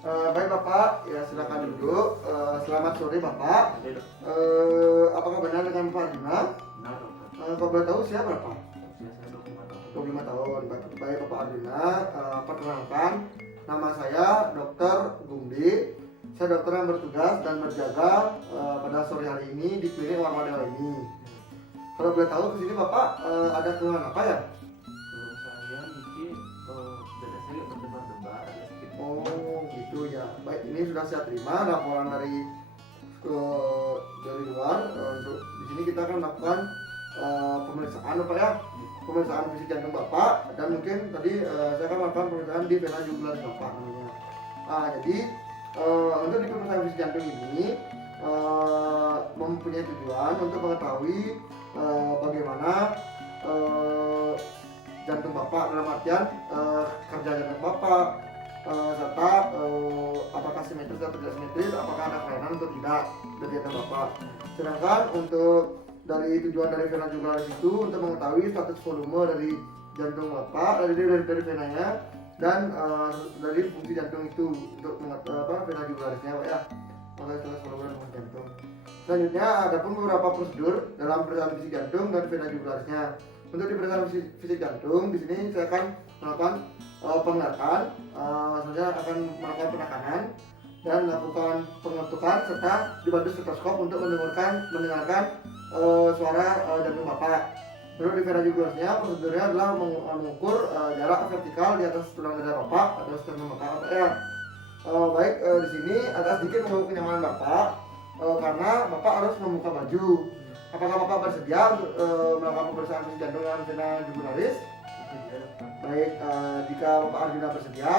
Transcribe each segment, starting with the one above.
Baik Bapak, ya silakan duduk. Selamat sore Bapak. Apakah benar dengan Pak Arjuna? Benar, dokter. Kalau boleh tahu siapa Bapak? Usia saya 25 tahun. 25 tahun. Baik Bapak Arjuna, perkenalkan nama saya Dr. Gumdi. Saya dokter yang bertugas dan berjaga pada sore hari ini di klinik Warma Dewa ini. Kalau boleh tahu di sini Bapak ada keluhan apa ya? Kalau saya Niki, dada saya berdebar-debar, ada sedikit. Oh gitu ya. Baik, ini sudah saya terima laporan dari luar. Untuk di sini kita akan melakukan pemeriksaan Bapak ya, pemeriksaan fisik jantung Bapak, dan mungkin tadi saya akan melakukan pemeriksaan di vena jugularis Bapak namanya. Jadi untuk di pemeriksaan fisik jantung ini mempunyai tujuan untuk mengetahui bagaimana jantung Bapak, dalam artian kerja jantung Bapak, serta apakah simetris atau tidak simetris, apakah ada kelainan atau tidak dari jantung Bapak. Sedangkan untuk dari tujuan dari vena jugularis itu untuk mengetahui status volume dari jantung Bapak, dari venanya, dan dari fungsi jantung itu untuk mengetahui vena jugularisnya Pak ya, mengenai status volume dan fungsi jantung. Selanjutnya ada pun beberapa prosedur dalam pemeriksaan fisik jantung dan vena jugularisnya. Untuk di pemeriksaan fisik jantung di sini saya akan melakukan penglihatan, selanjutnya akan melakukan penekanan dan melakukan pengetukan serta dibantu stetoskop untuk mendengarkan suara jantung Bapak. Lalu di vena jugularisnya prosedurnya adalah mengukur jarak vertikal di atas tulang dada Bapak atau sternum Bapak ya. Baik, di sini agak sedikit mengganggu kenyamanan Bapak karena Bapak harus membuka baju. Apakah Bapak bersedia untuk melakukan pemeriksaan fisik jantung dan vena jugularis? Baik, jika Bapak Arjuna bersedia,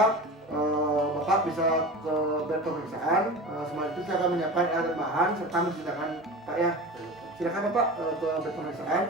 Bapak bisa ke bed pemeriksaan. Setelah itu saya akan menyiapkan alat dan bahan serta menceritakan Pak ya. Silakan Bapak ke bed pemeriksaan.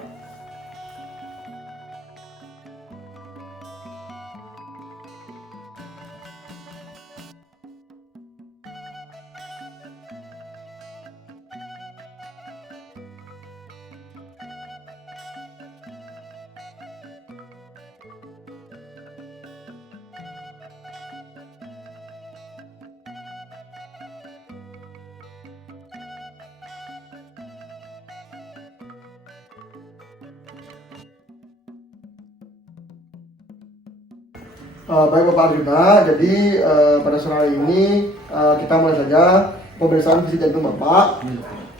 Baik Bapak Arjuna, jadi pada sore hari ini kita mulai saja pemeriksaan fisik jantung Bapak.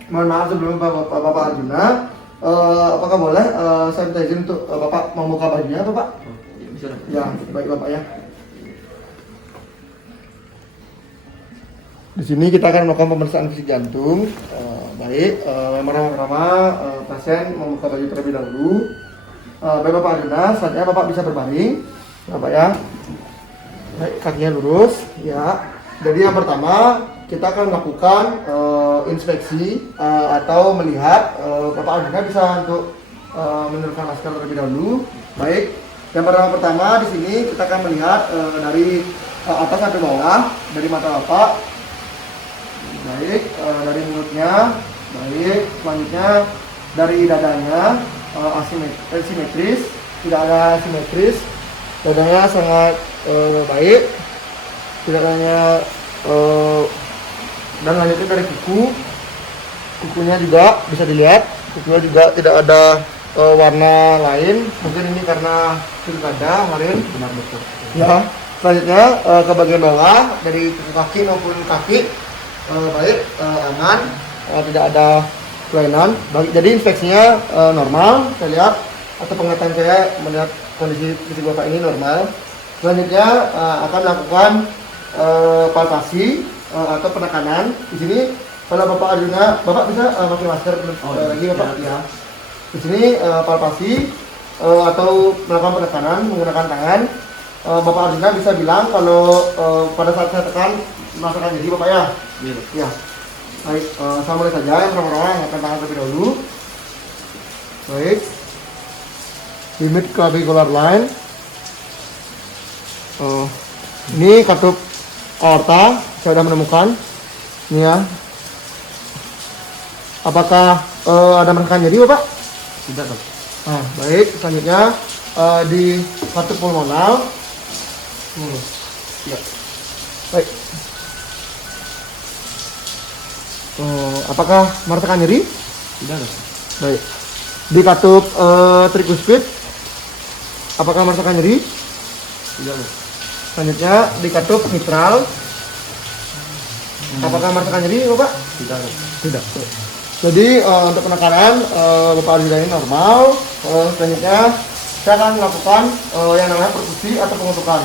Mohon maaf sebelum Bapak Arjuna, apakah boleh saya minta izin untuk Bapak membuka bajunya Bapak? Bisa. Ya, baik Bapak ya. Di sini kita akan melakukan pemeriksaan fisik jantung. Baik, yang pertama pasien membuka baju terlebih dahulu. Baik Bapak Arjuna, selanjutnya Bapak bisa berbaring, Bapak ya. Baik, kakinya lurus, ya. Jadi yang pertama kita akan melakukan inspeksi atau melihat Bapak Arjuna bisa untuk menurunkan masker terlebih dahulu. Baik, yang pertama di sini kita akan melihat dari atas sampai bawah, dari mata Bapak. Baik, dari mulutnya. Baik, selanjutnya dari dadanya simetris, tidak ada simetris. Dadanya sangat baik, tidak hanya dan lanjutnya dari kukunya juga bisa dilihat, kukunya juga tidak ada warna lain, mungkin ini karena pilkada kemarin. Benar betul. Ya, selanjutnya ke bagian bawah dari kuku kaki maupun kaki baik, aman, tidak ada kelainan. Jadi inspeksinya normal, saya lihat, atau penglihatan saya melihat kondisi fisik Bapak ini normal. Selanjutnya akan melakukan palpasi atau penekanan. Di sini kalau Bapak Arjuna, Bapak bisa pakai masker lagi Bapak ya. Di sini palpasi atau melakukan penekanan menggunakan tangan. Bapak Arjuna bisa bilang kalau pada saat saya tekan merasakan jadi Bapak ya. Iya. Ya. Baik, saya mulai saja yang pertama akan tangan terlebih dahulu. Baik. Limit clavicular line. Ini katup aorta saya sudah menemukan. Ini ya. Apakah ada merasakan jadi Bapak? Tidak, Dok. Nah, baik. Selanjutnya di katup pulmonal. Ya. Baik. Apakah merasakan nyeri? Tidak dok. Baik. Di katup trikuspid, apakah merasakan nyeri? Tidak dok. Selanjutnya di katup mitral, apakah merasakan nyeri Bapak? Tidak dok. Tidak. Jadi untuk penekanan Bapak Arjuna ini normal. Selanjutnya saya akan melakukan yang namanya perkusi atau pengutukan.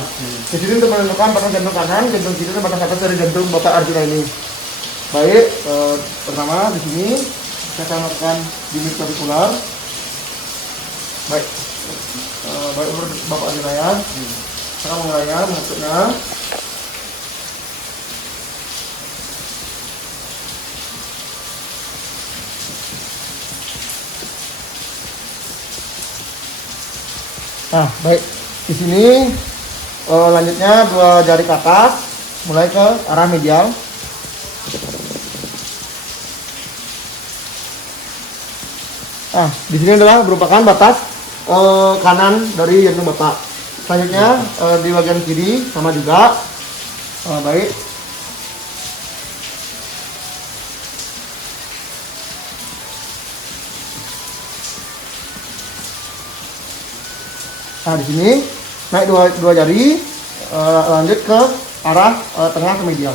Di sini untuk menentukan batas jantung kanan, jantung kiri dan batas atas dari jantung Bapak Arjuna ini. Baik, pertama di sini saya akan melakukan di midclavicular. Baik, baik menurut Bapak Arjuna ya. Saya akan mulainya mengutuknya. Nah, baik. Di sini lanjutnya dua jari ke atas, mulai ke arah medial. Nah, di sini adalah merupakan batas kanan dari jantung Bapak. Selanjutnya di bagian kiri sama juga. Baik. Nah, di sini naik dua jari, lanjut ke arah tengah ke medial.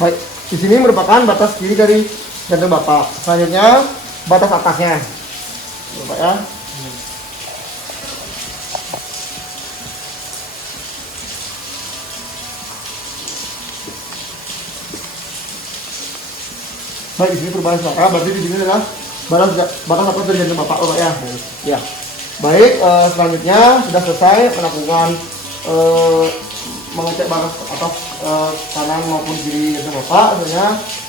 Baik, di sini merupakan batas kiri dari jantung Bapak. Selanjutnya batas atasnya, Bapak ya. Baik, di sini perubahan suara, berarti di sini adalah batas atas dari jantung Bapak, Bapak ya. Ya. Baik, selanjutnya sudah selesai melakukan mengecek batas atas kanan maupun kiri jantung Bapak. Selanjutnya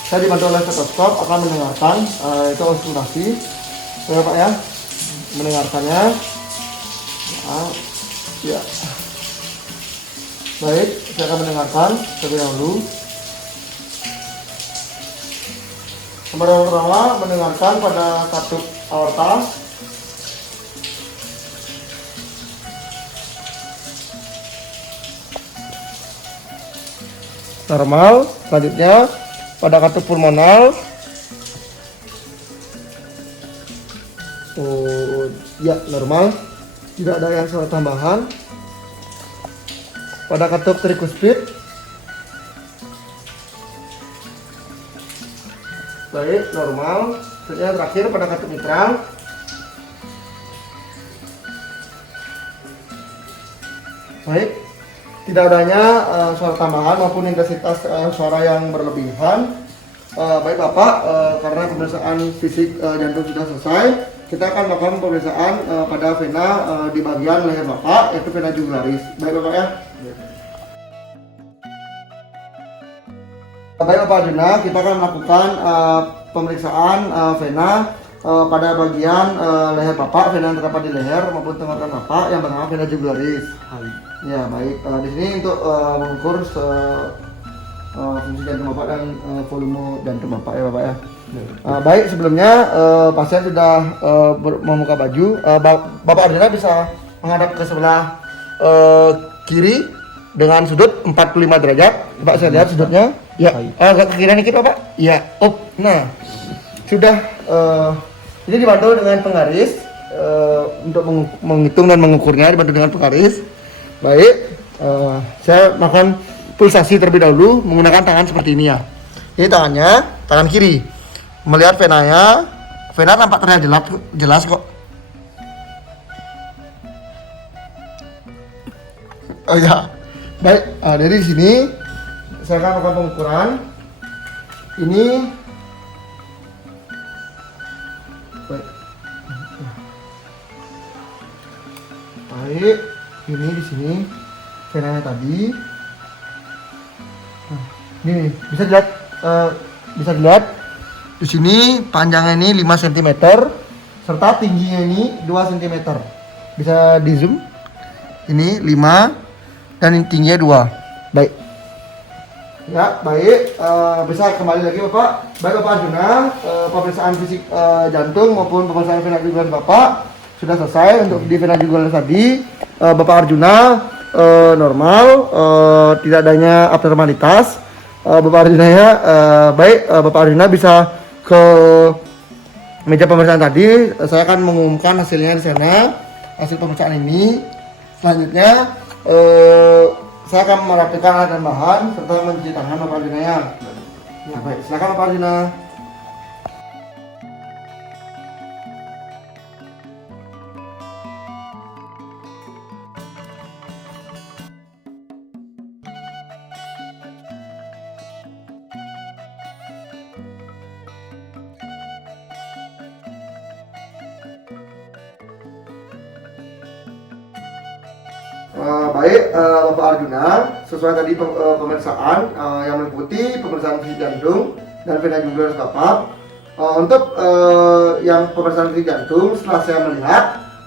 saya dibantu oleh stetoskop akan mendengarkan itu auskultasi, ya Pak ya, mendengarkannya. Nah, ya. Baik, saya akan mendengarkan terlebih dahulu. Pertama mendengarkan pada katup aorta. Normal. Selanjutnya pada katup pulmonal. Ya normal. Tidak ada yang salah tambahan. Pada katup trikuspid. Baik, normal. Selanjutnya terakhir pada katup mitral. Baik, tidak adanya suara tambahan maupun intensitas suara yang berlebihan. Baik Bapak, karena pemeriksaan fisik jantung sudah selesai, kita akan melakukan pemeriksaan pada vena di bagian leher Bapak, yaitu vena jugularis. Baik Bapak ya. Baik Bapak Arjuna, kita akan melakukan pemeriksaan vena pada bagian leher Bapak, vena yang terdapat di leher maupun tenggorokan Bapak yang bernama vena jugularis. Ya baik, di sini untuk mengukur fungsi jantung Bapak dan volume jantung Bapak ya Bapak ya. Baik, sebelumnya pasien sudah membuka baju. Bapak Arjuna bisa menghadap ke sebelah kiri dengan sudut 45 derajat. Bapak saya lihat sudutnya. Ya, agak ke kiri dikit Bapak. Ya, nah sudah. Ini dibantu dengan penggaris untuk menghitung dan mengukurnya, dibantu dengan penggaris. Baik, saya melakukan pulsasi terlebih dahulu menggunakan tangan seperti ini ya. Ini tangannya, tangan kiri. Melihat venanya, vena tampak terlihat jelas kok. Oh ya, baik. Dari sini saya akan melakukan pengukuran. Ini baik. Baik, ini di sini venanya tadi. Nah, ini bisa dilihat di sini panjangnya ini 5 cm serta tingginya ini 2 cm. Bisa di zoom. Ini 5 dan ini tingginya 2. Baik. Ya, baik. Bisa kembali lagi Bapak. Baik Bapak Arjuna, pemeriksaan fisik jantung maupun pemeriksaan vena jugularis Bapak sudah selesai. Untuk di vena jugularis tadi, Bapak Arjuna normal, tidak adanya abnormalitas. Bapak Arjuna ya, baik Bapak Arjuna bisa ke meja pemeriksaan tadi. Saya akan mengumumkan hasilnya di sana, hasil pemeriksaan ini. Selanjutnya saya akan merapikan alat dan bahan serta mencuci tangan Bapak Arjuna ya. Ya baik, silakan Bapak Arjuna. Baik Bapak Arjuna, sesuai tadi pemeriksaan yang meliputi pemeriksaan fisik jantung dan vena jugular Bapak. Untuk yang pemeriksaan fisik jantung, setelah saya melihat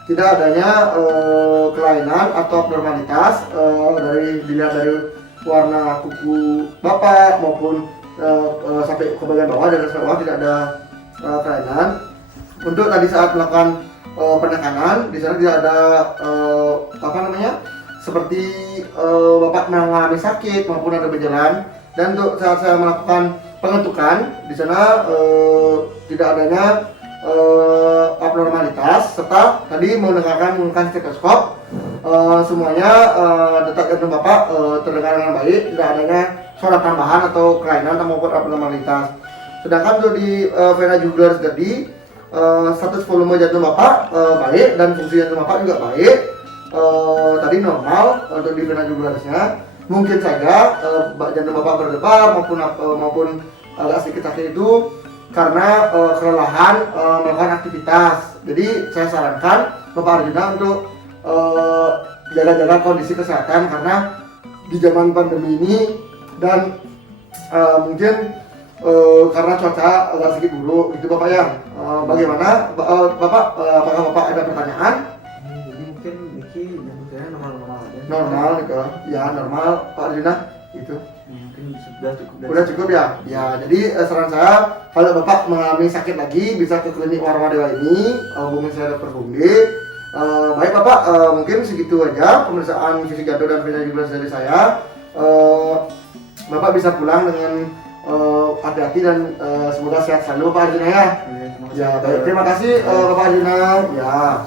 tidak adanya kelainan atau abnormalitas dari dilihat dari warna kuku Bapak maupun sampai ke bagian bawah dan bawah tidak ada kelainan. Untuk tadi saat melakukan penekanan di sana tidak ada seperti Bapak mengalami sakit maupun ada berjalan. Dan untuk saat saya melakukan pengetukan di sana tidak adanya abnormalitas, serta tadi menggunakan stetoskop semuanya detak jantung Bapak terdengar dengan baik, tidak adanya suara tambahan atau kelainan maupun abnormalitas. Sedangkan untuk di vena jugular tadi status volume jantung Bapak baik dan fungsi jantung Bapak juga baik. Tadi normal untuk di vena jugularisnya. Mungkin saja jantung Bapak berdebar maupun agak sedikit sakit itu karena kelelahan melakukan aktivitas. Jadi saya sarankan Bapak Arjuna untuk jaga-jaga kondisi kesehatan karena di zaman pandemi ini dan mungkin karena cuaca agak sedikit buruk gitu Bapak ya. Bagaimana Bapak, apakah Bapak ada pertanyaan? Jadi mungkin Niki jantung saya normal-normal aja. Normal ya, normal Pak Arjuna itu. Mungkin sudah cukup. Udah cukup ya? Ya, jadi saran saya kalau Bapak mengalami sakit lagi bisa ke klinik Warma Dewa ini, hubungi saya Dr. Bumdi. Baik Bapak, mungkin segitu aja pemeriksaan fisik jantung dan vena jugular dari saya. Bapak bisa pulang dengan hati-hati dan semoga sehat selalu Bapak Arjuna ya. Ya baik, terima kasih Bapak Arjuna ya.